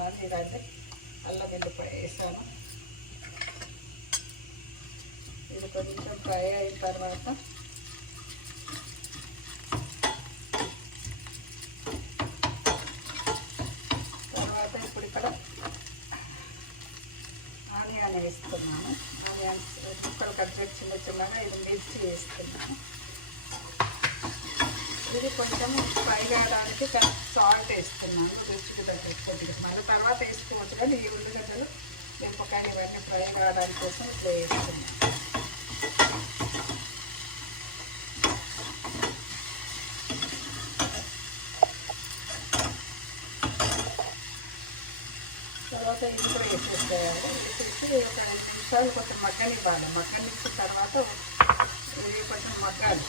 వేస్తున్నాను. ఇదంటే అల్లం వెల్లిపాయ వేసాను. ఇది కొంచెం ఫ్రై అయిన తర్వాత ఇప్పుడు ఇక్కడ ఆనియన్ వేస్తున్నాను. ఆనియన్స్ ముక్కలు కట్ చేసి చిన్న చిన్నగా ఇది మిర్చి వేస్తున్నాను. ఇది కొంచెం ఫ్రై కావడానికి సాల్ట్ వేస్తున్నాను రుచికి తగ్గట్టుగా. మళ్ళీ తర్వాత వేసుకోవచ్చు, కానీ ఈ ఉల్లిగడ్డలు మిరపకాయలు ఇవన్నీ ఫ్రై కావడానికి కోసం ఇట్లా వేస్తున్నాను. తర్వాత ఇది కూడా వేసేసేయాలి. వేసేసి ఒక 5 నిమిషాలు కొంచెం మగ్గనివ్వాలి. మగ్గనిచ్చిన తర్వాత ఇది కొంచెం మగ్గాలి.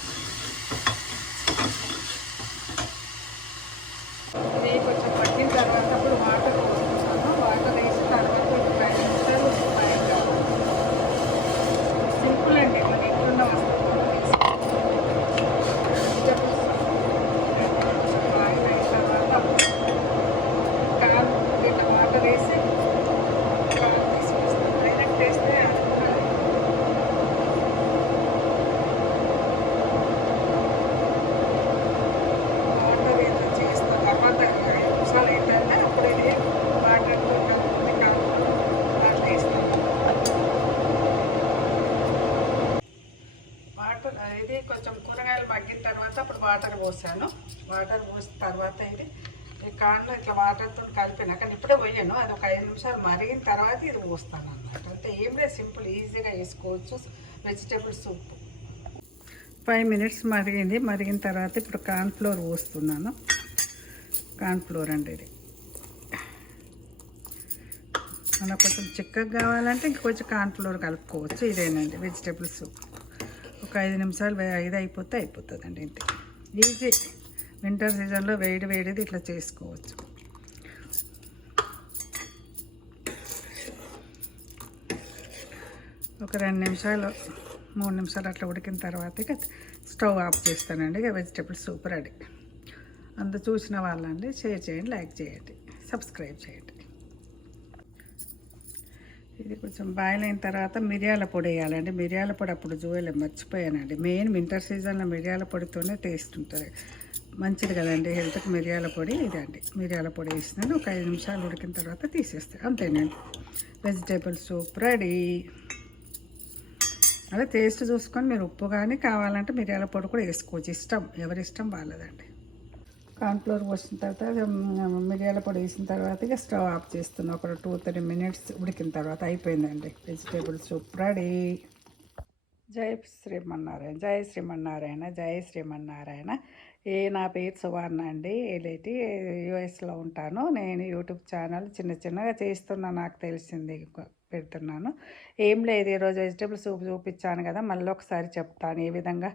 ఇది కొంచెం మగ్గిన తర్వాత అప్పుడు వాటర్ పోస్తున్నాను. వాటర్ వేసిన తర్వాత ఒక 5 నిమిషాలు ఫ్రై కావాలి. సింపుల్ అండి, మన ఇంట్లో వస్తువులు వెజిటబుల్స్ ఆయిల్ అయిన తర్వాత కారం ఇట్లా వాటర్ వేసి కారం తీసుకొస్తాను. డైరెక్ట్ వేస్తే వాటర్ ఏదో చేస్తాను. తర్వాత 5 నిమిషాలు ఏంటంటే అప్పుడు ఇది వాటర్ కలుపుతుంది. కారం వాటర్ వేస్తాను. వాటర్ ఇది కొంచెం కూరగాయలు మగ్గిన తర్వాత అప్పుడు వాటర్ పోసాను. వాటర్ పోసిన తర్వాత ఇది ఈ కాడలో ఇట్లా వాటర్తో కలిపినా, కానీ ఇప్పుడే పోయాను. అది ఒక 5 నిమిషాలు మరిగిన తర్వాత ఇది పోస్తాను అన్నమాట. అంటే ఏం లేదు, సింపుల్ ఈజీగా వేసుకోవచ్చు వెజిటేబుల్ సూప్. 5 మినిట్స్ మరిగింది. మరిగిన తర్వాత ఇప్పుడు కార్న్ఫ్లోర్ పోస్తున్నాను. కార్న్ఫ్లోర్ అండి ఇది. మనకు కొంచెం చిక్కగా కావాలంటే ఇంకొంచెం కార్న్ఫ్లోర్ కలుపుకోవచ్చు. ఇదేనండి వెజిటేబుల్ సూప్. ఒక 5 నిమిషాలు అయిపోతే అయిపోతుందండి. ఇంతే ఈజీ. వింటర్ సీజన్లో వేడిది ఇట్లా చేసుకోవచ్చు. ఒక 2 నిమిషాలు 3 నిమిషాలు అట్లా ఉడికిన తర్వాత ఇక స్టవ్ ఆఫ్ చేస్తానండి. ఇక వెజిటేబుల్ సూప్ రెడీ. అంత చూసిన వాళ్ళండి షేర్ చేయండి, లైక్ చేయండి, సబ్స్క్రైబ్ చేయండి. ఇది కొంచెం బాయిల్ అయిన తర్వాత మిరియాల పొడి వేయాలండి. మిరియాల పొడి అప్పుడు జోయలే మర్చిపోయానండి. మెయిన్ వింటర్ సీజన్లో మిరియాల పొడితోనే టేస్ట్ ఉంటుంది, మంచిది కదండి హెల్త్కి. మిరియాల పొడి ఇదండి. మిరియాల పొడి వేసినాను. ఒక 5 నిమిషాలు ఉడికిన తర్వాత తీసేస్తాను. అంతేనండి, వెజిటేబుల్ సూప్ రెడీ. అదే టేస్ట్ చూసుకొని మీరు ఉప్పు కానీ కావాలంటే మిరియాల పొడి కూడా వేసుకోవచ్చు. ఇష్టం, ఎవరి ఇష్టం వాళ్ళదండి. కార్న్ఫ్లోర్ పోసిన తర్వాత మిరియాల పొడి వేసిన తర్వాత ఇక స్టవ్ ఆఫ్ చేస్తున్నాను. ఒక 2-3 మినిట్స్ ఉడికిన తర్వాత అయిపోయిందండి వెజిటేబుల్ సూప్ రెడీ. జై శ్రీమన్నారాయణ, జై శ్రీమన్నారాయణ, జై శ్రీమన్నారాయణ. నా పేరు సువర్ణ అండి. ఏలేటి యూఎస్లో ఉంటాను. నేను యూట్యూబ్ ఛానల్ చిన్నగా చేస్తున్నా, నాకు తెలిసింది పెడుతున్నాను. ఏం లేదు, ఈరోజు వెజిటేబుల్ సూప్ చూపించాను కదా, మళ్ళీ ఒకసారి చెప్తాను ఏ విధంగా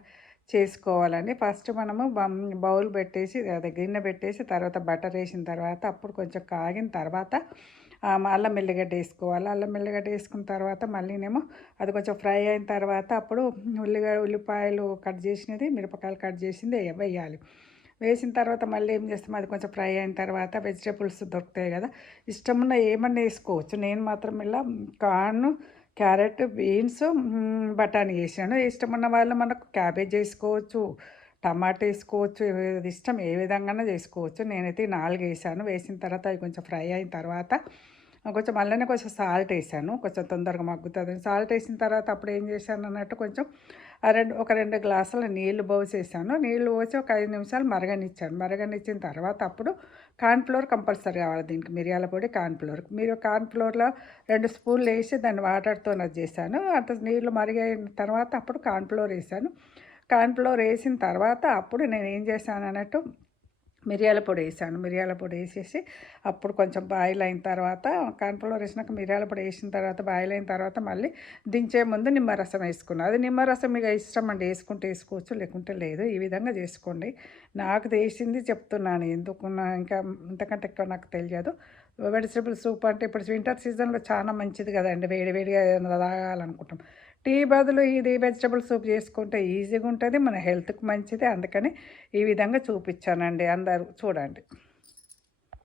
చేసుకోవాలని. ఫస్ట్ మనము బౌల్ పెట్టేసి అదే గిన్నె పెట్టేసి తర్వాత బటర్ వేసిన తర్వాత అప్పుడు కొంచెం కాగిన తర్వాత అల్లం వెల్లిగడ్డ వేసుకోవాలి. అల్లం వెల్లిగడ్డ వేసుకున్న తర్వాత మళ్ళీనేమో అది కొంచెం ఫ్రై అయిన తర్వాత అప్పుడు ఉల్లిపాయలు కట్ చేసినది, మిరపకాయలు కట్ చేసింది వేయాలి. వేసిన తర్వాత మళ్ళీ ఏం చేస్తాం, అది కొంచెం ఫ్రై అయిన తర్వాత వెజిటేబుల్స్ దొరుకుతాయి కదా, ఇష్టమున్న ఏమన్నా వేసుకోవచ్చు. నేను మాత్రం ఇలా కార్న్, క్యారెట్, బీన్స్, బఠానీ వేసాను. ఇష్టమున్న వాళ్ళు మనకు క్యాబేజ్ వేసుకోవచ్చు, టమాటా వేసుకోవచ్చు, ఇష్టం ఏ విధంగానే చేసుకోవచ్చు. నేనైతే 4 వేసాను. వేసిన తర్వాత అవి కొంచెం ఫ్రై అయిన తర్వాత కొంచెం అలానే కొంచెం సాల్ట్ వేసాను, కొంచెం తొందరగా మగ్గుతుంది. సాల్ట్ వేసిన తర్వాత అప్పుడు ఏం చేశాను అన్నట్టు కొంచెం ఒక 2 గ్లాసుల నీళ్లు పోసేసాను. నీళ్లు పోసి ఒక 5 నిమిషాలు మరగనిచ్చాను. మరగనిచ్చిన తర్వాత అప్పుడు కార్న్ఫ్లోర్ కంపల్సరీ కావాలి దీనికి. మిరియాల పొడి, కార్న్ఫ్లోర్. మీరు కార్న్ఫ్లోర్లో 2 స్పూన్లు వేసి దాన్ని వాటర్తో చేశాను. అంత నీళ్లు మరిగిన తర్వాత అప్పుడు కార్న్ఫ్లోర్ వేసాను. కార్న్ఫ్లోర్ వేసిన తర్వాత అప్పుడు నేను ఏం చేశాను అన్నట్టు మిరియాల పొడి వేసాను. మిరియాల పొడి వేసేసి అప్పుడు కొంచెం బాయిల్ అయిన తర్వాత కార్న్ఫ్లోర్ వేసినాక మిరియాల పొడి వేసిన తర్వాత బాయిల్ అయిన తర్వాత మళ్ళీ దించే ముందు నిమ్మరసం వేసుకున్నాను. అది నిమ్మరసం మీకు ఇష్టం అండి, వేసుకుంటే వేసుకోవచ్చు, లేకుంటే లేదు. ఈ విధంగా చేసుకోండి. నాకు తెలిసింది చెప్తున్నాను, ఎందుకు ఇంకా ఇంతకంటే ఎక్కువ నాకు తెలియదు. వెజిటబుల్ సూప్ అంటే ఇప్పుడు వింటర్ సీజన్లో చాలా మంచిది కదండి, వేడివేడిగా ఏదైనా తాగాలనుకుంటాం. టీ బదులు ఇది వెజిటబుల్ సూప్ చేసుకుంటే ఈజీగా ఉంటుంది, మన హెల్త్కి మంచిది. అందుకని ఈ విధంగా చూపించానండి, అందరూ చూడండి.